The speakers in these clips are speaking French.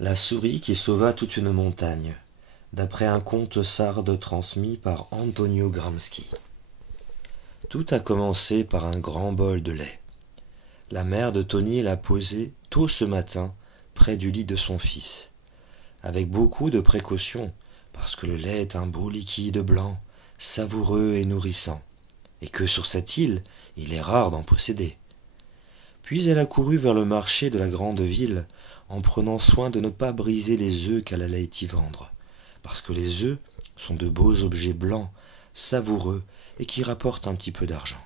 La souris qui sauva toute une montagne, d'après un conte sarde transmis par Antonio Gramsci. Tout a commencé par un grand bol de lait. La mère de Tony l'a posé tôt ce matin près du lit de son fils, avec beaucoup de précaution, parce que le lait est un beau liquide blanc, savoureux et nourrissant, et que sur cette île, il est rare d'en posséder. Puis elle a couru vers le marché de la grande ville, en prenant soin de ne pas briser les œufs qu'elle allait y vendre, parce que les œufs sont de beaux objets blancs, savoureux et qui rapportent un petit peu d'argent.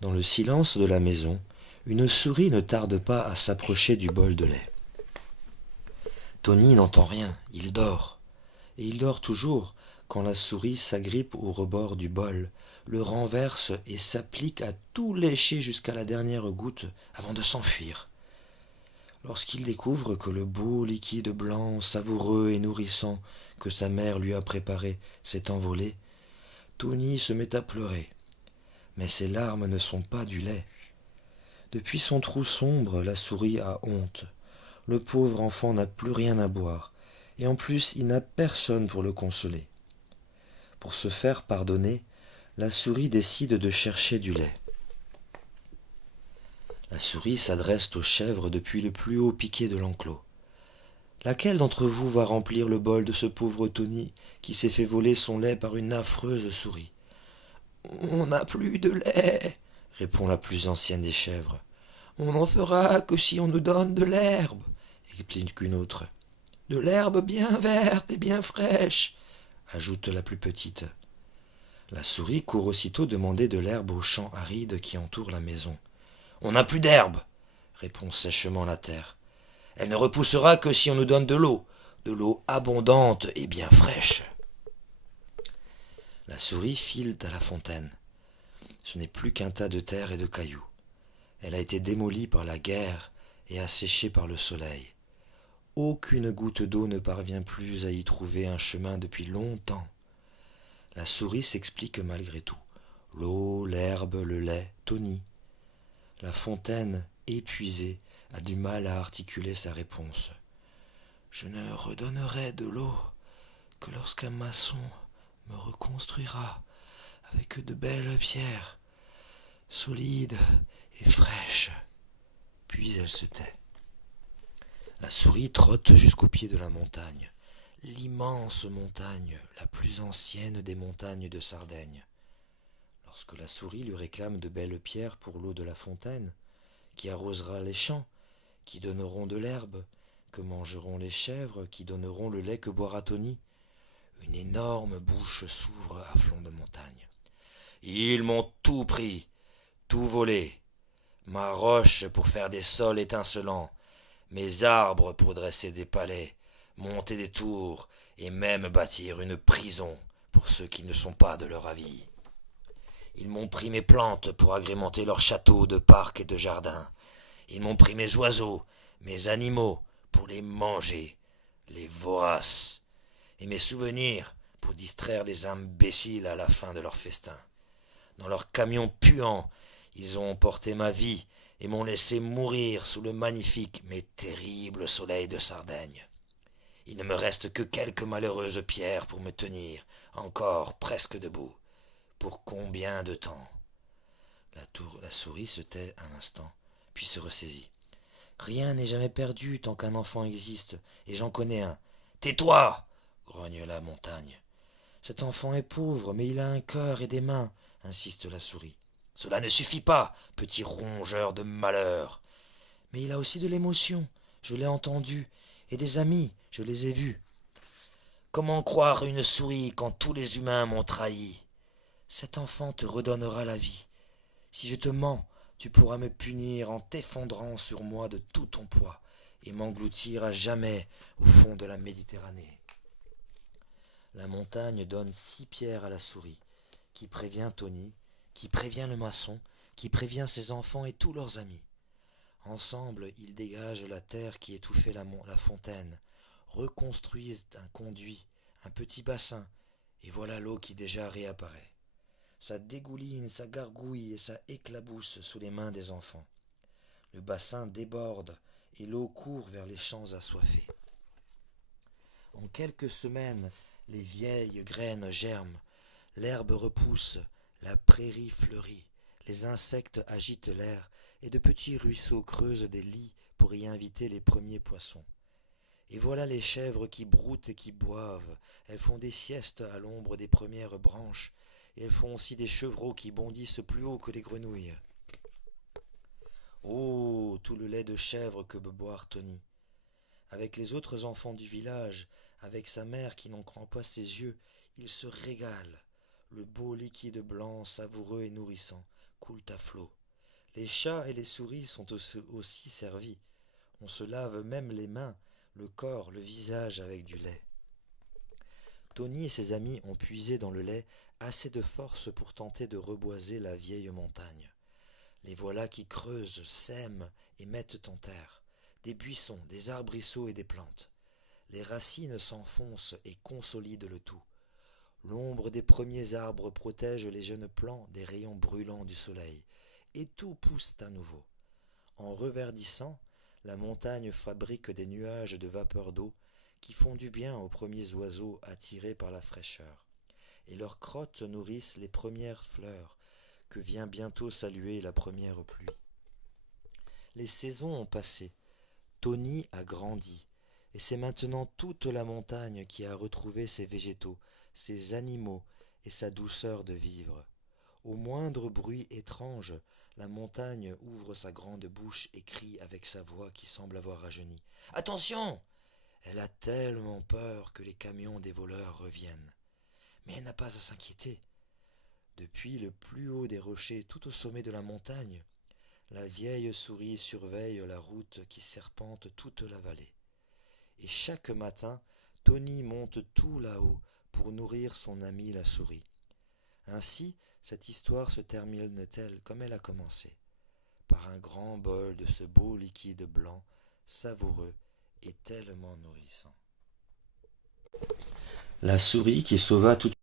Dans le silence de la maison, une souris ne tarde pas à s'approcher du bol de lait. Tony n'entend rien, il dort. Et il dort toujours quand la souris s'agrippe au rebord du bol, le renverse et s'applique à tout lécher jusqu'à la dernière goutte avant de s'enfuir. Lorsqu'il découvre que le beau liquide blanc, savoureux et nourrissant que sa mère lui a préparé s'est envolé, Tony se met à pleurer. Mais ses larmes ne sont pas du lait. Depuis son trou sombre, la souris a honte. Le pauvre enfant n'a plus rien à boire, et en plus il n'a personne pour le consoler. Pour se faire pardonner, la souris décide de chercher du lait. La souris s'adresse aux chèvres depuis le plus haut piquet de l'enclos. Laquelle d'entre vous va remplir le bol de ce pauvre Tony qui s'est fait voler son lait par une affreuse souris? On n'a plus de lait, répond la plus ancienne des chèvres. On n'en fera que si on nous donne de l'herbe, explique une autre. De l'herbe bien verte et bien fraîche, ajoute la plus petite. La souris court aussitôt demander de l'herbe aux champs arides qui entourent la maison. On n'a plus d'herbe, répond sèchement la terre. Elle ne repoussera que si on nous donne de l'eau abondante et bien fraîche. La souris file à la fontaine. Ce n'est plus qu'un tas de terre et de cailloux. Elle a été démolie par la guerre et asséchée par le soleil. Aucune goutte d'eau ne parvient plus à y trouver un chemin depuis longtemps. La souris s'explique malgré tout. L'eau, l'herbe, le lait, Tony. La fontaine, épuisée, a du mal à articuler sa réponse. Je ne redonnerai de l'eau que lorsqu'un maçon me reconstruira avec de belles pierres, solides et fraîches. Puis elle se tait. La souris trotte jusqu'au pied de la montagne, l'immense montagne, la plus ancienne des montagnes de Sardaigne. Lorsque la souris lui réclame de belles pierres pour l'eau de la fontaine, qui arrosera les champs, qui donneront de l'herbe, que mangeront les chèvres, qui donneront le lait que boira Tony, une énorme bouche s'ouvre à flanc de montagne. Ils m'ont tout pris, tout volé. Ma roche pour faire des sols étincelants, mes arbres pour dresser des palais, monter des tours et même bâtir une prison pour ceux qui ne sont pas de leur avis. Ils m'ont pris mes plantes pour agrémenter leurs châteaux de parcs et de jardins. Ils m'ont pris mes oiseaux, mes animaux, pour les manger, les voraces, et mes souvenirs pour distraire les imbéciles à la fin de leur festin. Dans leurs camions puants, ils ont emporté ma vie et m'ont laissé mourir sous le magnifique mais terrible soleil de Sardaigne. Il ne me reste que quelques malheureuses pierres pour me tenir, encore presque debout. Pour combien de temps? La souris se tait un instant, puis se ressaisit. Rien n'est jamais perdu tant qu'un enfant existe, et j'en connais un. Tais-toi, grogne la montagne. Cet enfant est pauvre, mais il a un cœur et des mains, insiste la souris. Cela ne suffit pas, petit rongeur de malheur. Mais il a aussi de l'émotion, je l'ai entendu, et des amis, je les ai vus. Comment croire une souris quand tous les humains m'ont trahi? Cet enfant te redonnera la vie. Si je te mens, tu pourras me punir en t'effondrant sur moi de tout ton poids et m'engloutir à jamais au fond de la Méditerranée. La montagne donne 6 pierres à la souris, qui prévient Tony, qui prévient le maçon, qui prévient ses enfants et tous leurs amis. Ensemble, ils dégagent la terre qui étouffait la fontaine, reconstruisent un conduit, un petit bassin, et voilà l'eau qui déjà réapparaît. Ça dégouline, ça gargouille et ça éclabousse sous les mains des enfants. Le bassin déborde et l'eau court vers les champs assoiffés. En quelques semaines, les vieilles graines germent, l'herbe repousse, la prairie fleurit, les insectes agitent l'air, et de petits ruisseaux creusent des lits pour y inviter les premiers poissons. Et voilà les chèvres qui broutent et qui boivent, elles font des siestes à l'ombre des premières branches, et elles font aussi des chevreaux qui bondissent plus haut que les grenouilles. Oh, tout le lait de chèvre que peut boire Tony. Avec les autres enfants du village, avec sa mère qui n'en croit pas ses yeux, il se régale. Le beau liquide blanc, savoureux et nourrissant, coule à flot. Les chats et les souris sont aussi servis. On se lave même les mains, le corps, le visage avec du lait. Tony et ses amis ont puisé dans le lait assez de force pour tenter de reboiser la vieille montagne. Les voilà qui creusent, sèment et mettent en terre. Des buissons, des arbrisseaux et des plantes. Les racines s'enfoncent et consolident le tout. L'ombre des premiers arbres protège les jeunes plants des rayons brûlants du soleil, et tout pousse à nouveau. En reverdissant, la montagne fabrique des nuages de vapeur d'eau qui font du bien aux premiers oiseaux attirés par la fraîcheur, et leurs crottes nourrissent les premières fleurs que vient bientôt saluer la première pluie. Les saisons ont passé, Tony a grandi, et c'est maintenant toute la montagne qui a retrouvé ses végétaux, ses animaux et sa douceur de vivre. Au moindre bruit étrange, la montagne ouvre sa grande bouche et crie avec sa voix qui semble avoir rajeuni. « Attention !» Elle a tellement peur que les camions des voleurs reviennent. Mais elle n'a pas à s'inquiéter. Depuis le plus haut des rochers, tout au sommet de la montagne, la vieille souris surveille la route qui serpente toute la vallée. Et chaque matin, Tony monte tout là-haut pour nourrir son amie la souris. Ainsi, cette histoire se termine-t-elle comme elle a commencé, par un grand bol de ce beau liquide blanc, savoureux et tellement nourrissant. La souris qui sauva toute